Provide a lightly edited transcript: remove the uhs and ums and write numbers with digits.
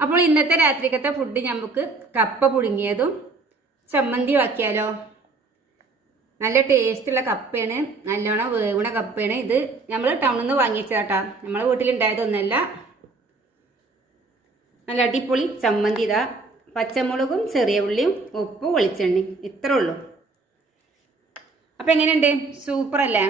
അപ്പോൾ ഇന്നത്തെ രാത്രിക്കത്തെ ഫുഡ് നമുക്ക് കപ്പ പുഴുങ്ങിയതും ചമ്മന്തിയും ആക്കിയാലോ. നല്ല ടേസ്റ്റുള്ള കപ്പയാണ്, നല്ലോണം വേവണ കപ്പയാണ്. ഇത് നമ്മൾ ടൗണിൽ നിന്ന് വാങ്ങിച്ചതാട്ടാ, നമ്മളെ വീട്ടിലുണ്ടായതൊന്നുമല്ല. നല്ല അടിപൊളി ചമ്മന്തി. ഇതാ പച്ചമുളകും ചെറിയ ഉള്ളിയും ഉപ്പും വെളിച്ചെണ്ണയും, ഇത്രേ ഉള്ളൂ. അപ്പം എങ്ങനെയുണ്ട്? സൂപ്പർ അല്ലേ?